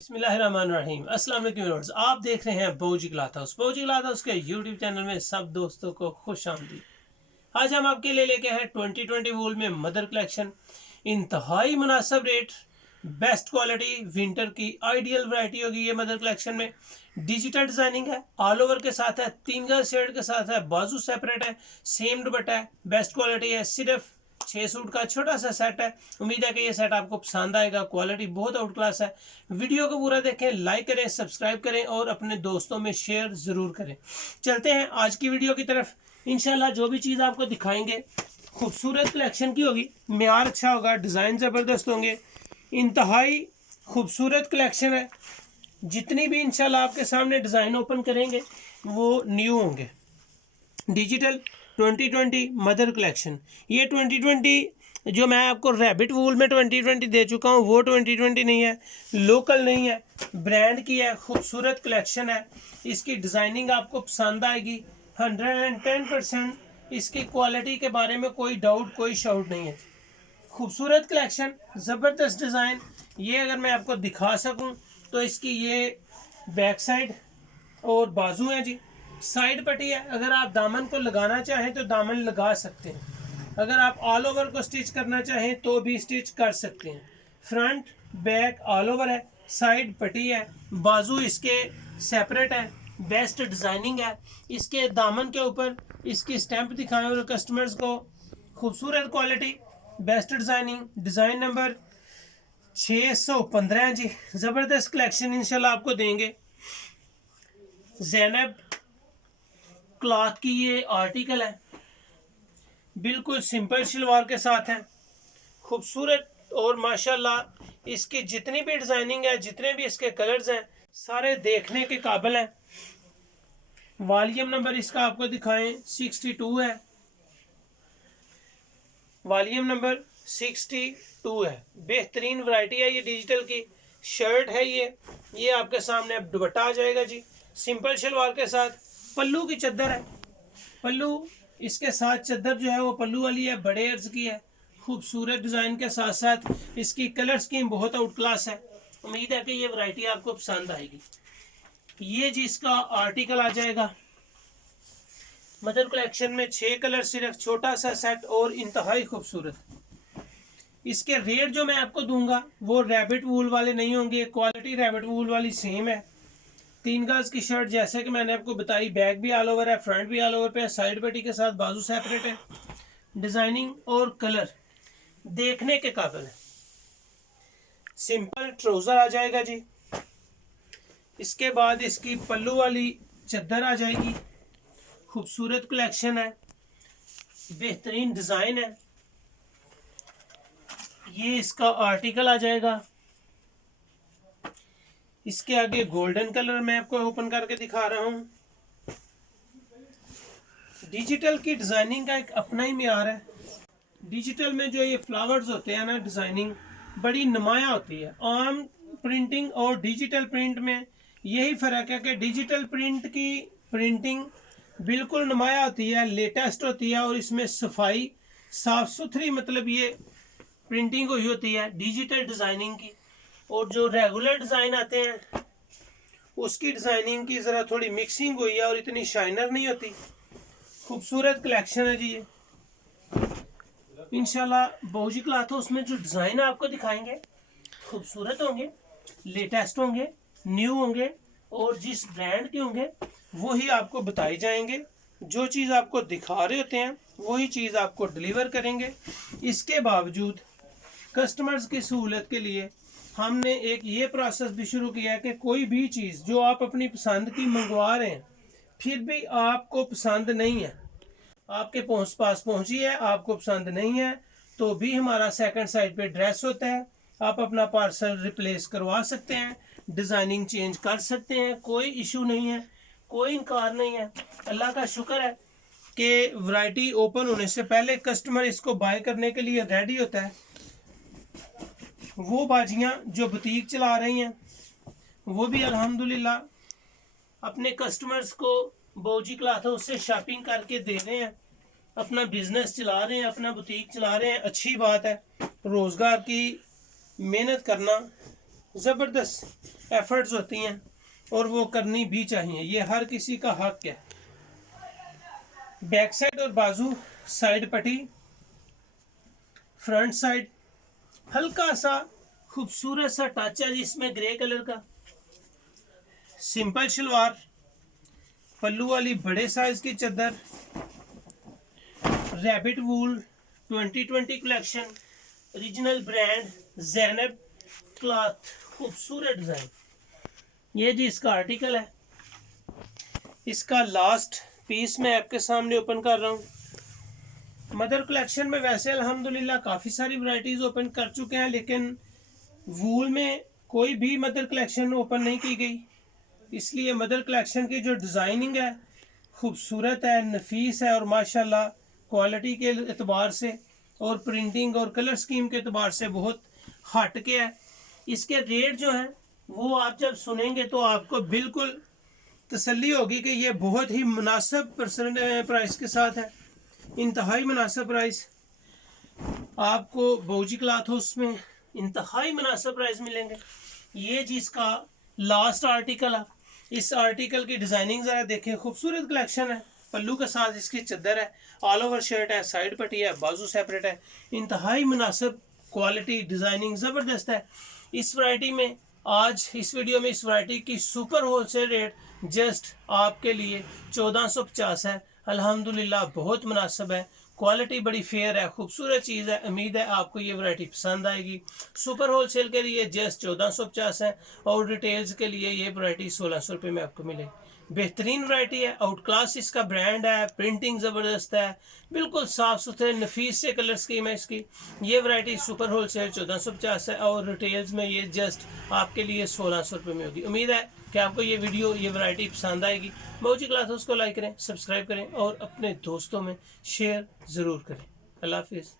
बिस्मिल्लाहिर्रहमानिर्रहीम। अस्सलाम वालेकुम व्यूअर्स, आप देख रहे हैं बौजी क्लॉथ हाउस। बौजी क्लॉथ हाउस के यूट्यूब चैनल में सब दोस्तों को खुश आमदीद। आज हम आपके लिए लेके हैं 2020 वूल में मदर कलेक्शन। इंतहाई मुनासिब रेट, बेस्ट क्वालिटी, विंटर की आइडियल वैरायटी होगी ये मदर कलेक्शन में। डिजिटल डिजाइनिंग है, ऑल ओवर के साथ है, 3 गज शेड के साथ है, बाजू सेपरेट है, सेम दुपट्टा है, बेस्ट क्वालिटी है। सिर्फ 6 सूट का छोटा सा सेट है। उम्मीद है कि ये सेट आपको पसंद आएगा। क्वालिटी बहुत आउट क्लास है। वीडियो को पूरा देखें, लाइक करें, सब्सक्राइब करें और अपने दोस्तों में शेयर ज़रूर करें। चलते हैं आज की वीडियो की तरफ। इंशाल्लाह जो भी चीज़ आपको दिखाएंगे खूबसूरत कलेक्शन की होगी, मेयार अच्छा होगा, डिज़ाइन ज़बरदस्त होंगे, इंतहाई खूबसूरत कलेक्शन है। जितनी भी इंशाल्लाह आपके सामने डिज़ाइन ओपन करेंगे वो न्यू होंगे। डिजिटल 2020 मदर कलेक्शन, ये 2020 जो मैं आपको रैबिट वूल में 2020 दे चुका हूँ वो 2020 नहीं है, लोकल नहीं है, ब्रांड की है। खूबसूरत कलेक्शन है, इसकी डिज़ाइनिंग आपको पसंद आएगी। 110% इसकी क्वालिटी के बारे में कोई डाउट, कोई शाउट नहीं है। खूबसूरत कलेक्शन, ज़बरदस्त डिज़ाइन। ये अगर मैं आपको दिखा सकूं तो इसकी ये बैक साइड और बाजू है जी, साइड पट्टी है। अगर आप दामन को लगाना चाहें तो दामन लगा सकते हैं। अगर आप ऑल ओवर को स्टिच करना चाहें तो भी स्टिच कर सकते हैं। फ्रंट बैक ऑल ओवर है, साइड पट्टी है, बाजू इसके सेपरेट है, बेस्ट डिज़ाइनिंग है। इसके दामन के ऊपर इसकी स्टैंप दिखाएं और कस्टमर्स को। खूबसूरत quality, best designing, design number 615 जी। ज़बरदस्त कलेक्शन इंशाल्लाह आपको देंगे। ज़ैनब क्लॉथ की ये आर्टिकल है, बिल्कुल सिंपल शलवार के साथ है, खूबसूरत और माशाल्लाह इसकी जितनी भी डिज़ाइनिंग है, जितने भी इसके कलर्स हैं, सारे देखने के काबिल हैं। वॉल्यूम नंबर इसका आपको दिखाएं 62 है, वॉल्यूम नंबर 62 है। बेहतरीन वैरायटी है ये डिजिटल की। शर्ट है ये आपके सामने अब दुपट्टा आ जाएगा जी, सिंपल शलवार के साथ। पल्लू की चद्दर है, पल्लू इसके साथ चद्दर जो है वो पल्लू वाली है, बड़े अर्ज की है। खूबसूरत डिज़ाइन के साथ साथ इसकी कलर स्कीम बहुत आउट क्लास है। उम्मीद है कि ये वैरायटी आपको पसंद आएगी। ये जी इसका आर्टिकल आ जाएगा। मदर कलेक्शन में 6 कलर, सिर्फ छोटा सा सेट और इंतहाई खूबसूरत। इसके रेट जो मैं आपको दूंगा वो रैबिट वूल वाले नहीं होंगे, क्वालिटी रैबिट वूल वाली सेम है। 3 गज की शर्ट जैसे कि मैंने आपको बताई, बैक भी ऑल ओवर है, फ्रंट भी ऑल ओवर पे है, साइड पट्टी के साथ बाजू सेपरेट है। डिज़ाइनिंग और कलर देखने के काबिल है। सिंपल ट्राउज़र आ जाएगा जी। इसके बाद इसकी पल्लू वाली चद्दर आ जाएगी। खूबसूरत कलेक्शन है, बेहतरीन डिज़ाइन है। ये इसका आर्टिकल आ जाएगा। इसके आगे गोल्डन कलर मैं आपको ओपन करके दिखा रहा हूँ। डिजिटल की डिज़ाइनिंग का एक अपना ही मेयार है। डिजिटल में जो ये फ्लावर्स होते हैं ना, डिज़ाइनिंग बड़ी नुमाया होती है। आम प्रिंटिंग और डिजिटल प्रिंट में यही फ़र्क है कि डिजिटल प्रिंट की प्रिंटिंग बिल्कुल नुमाया होती है, लेटेस्ट होती है और इसमें सफाई, साफ़ सुथरी, मतलब ये प्रिंटिंग हुई होती है डिजिटल डिज़ाइनिंग की। और जो रेगुलर डिज़ाइन आते हैं उसकी डिज़ाइनिंग की ज़रा थोड़ी मिक्सिंग हुई है और इतनी शाइनर नहीं होती। खूबसूरत कलेक्शन है जी ये। इंशाल्लाह बौजी क्लॉथ हाउस में जो डिज़ाइन आपको दिखाएंगे खूबसूरत होंगे, लेटेस्ट होंगे, न्यू होंगे और जिस ब्रांड के होंगे वही आपको बताए जाएंगे। जो चीज़ आपको दिखा रहे होते हैं वही चीज़ आपको डिलीवर करेंगे। इसके बावजूद कस्टमर्स की सहूलत के लिए हमने एक ये प्रोसेस भी शुरू किया है कि कोई भी चीज़ जो आप अपनी पसंद की मंगवा रहे हैं, फिर भी आपको पसंद नहीं है, आपके पास पहुंची है, आपको पसंद नहीं है, तो भी हमारा सेकंड साइड पे एड्रेस होता है। आप अपना पार्सल रिप्लेस करवा सकते हैं, डिज़ाइनिंग चेंज कर सकते हैं, कोई इशू नहीं है, कोई इनकार नहीं है। अल्लाह का शुक्र है कि वैरायटी ओपन होने से पहले कस्टमर इसको बाय करने के लिए रेडी होता है। वो बाजियाँ जो बुटीक चला रही हैं वो भी अल्हम्दुलिल्लाह अपने कस्टमर्स को बौजी क्लॉथ हाउस से शॉपिंग करके दे रहे हैं, अपना बिजनेस चला रहे हैं, अपना बुटीक चला रहे हैं। अच्छी बात है। रोज़गार की मेहनत करना ज़बरदस्त एफर्ट्स होती हैं और वो करनी भी चाहिए, ये हर किसी का हक है। बैक साइड और बाजू साइड पट्टी, फ्रंट साइड हल्का सा खूबसूरत सा टाचा जिसमें ग्रे कलर का, सिंपल शलवार, पल्लू वाली बड़े साइज की चादर, रैबिट वूल 2020 collection, original brand Zainab cloth, खूबसूरत डिजाइन। ये जी इसका आर्टिकल है। इसका लास्ट पीस मैं आपके सामने ओपन कर रहा हूँ। मदर कलेक्शन में वैसे अल्हम्दुलिल्लाह काफ़ी सारी वैरायटीज़ ओपन कर चुके हैं, लेकिन वूल में कोई भी मदर कलेक्शन ओपन नहीं की गई, इसलिए मदर कलेक्शन की जो डिज़ाइनिंग है खूबसूरत है, नफीस है और माशाल्लाह क्वालिटी के एतबार से और प्रिंटिंग और कलर स्कीम के एतबार से बहुत हट के है। इसके रेट जो हैं वो आप जब सुनेंगे तो आपको बिल्कुल तसल्ली होगी कि ये बहुत ही मुनासिब प्राइस के साथ है, इंतहाई मुनासिब प्राइस। आपको बौजी क्लॉथ हाउस में इंतहाई मुनासिब प्राइस मिलेंगे। ये जिसका लास्ट आर्टिकल है, इस आर्टिकल की डिज़ाइनिंग ज़रा देखें, खूबसूरत कलेक्शन है। पल्लू के साथ इसकी चादर है, ऑल ओवर शर्ट है, साइड पट्टी है, बाजू सेपरेट है, इंतहाई मुनासिब क्वालिटी, डिज़ाइनिंग ज़बरदस्त है। इस वैरायटी में आज इस वीडियो में इस वैरायटी की सुपर होलसेल रेट जस्ट आपके लिए 1450 है। अल्हम्दुलिल्लाह बहुत मुनासिब है, क्वालिटी बड़ी फेयर है, खूबसूरत चीज़ है। उम्मीद है आपको ये वैरायटी पसंद आएगी। सुपर होलसेल के लिए जस्ट 1450 है और रिटेल्स के लिए ये वैरायटी 1600 रुपये में आपको मिलेगी। बेहतरीन वैरायटी है, आउट क्लास इसका ब्रांड है, प्रिंटिंग ज़बरदस्त है, बिल्कुल साफ़ सुथरे नफीस से कलर स्कीम है इसकी। ये वैरायटी सुपर होलसेल 1450 है और रिटेल्स में ये जस्ट आपके लिए 1600 रुपये में होगी। उम्मीद है कि आपको ये वीडियो, ये वैरायटी पसंद आएगी। बौजी क्लॉथ हाउस को लाइक करें, सब्सक्राइब करें और अपने दोस्तों में शेयर ज़रूर करें। अल्लाह हाफिज़।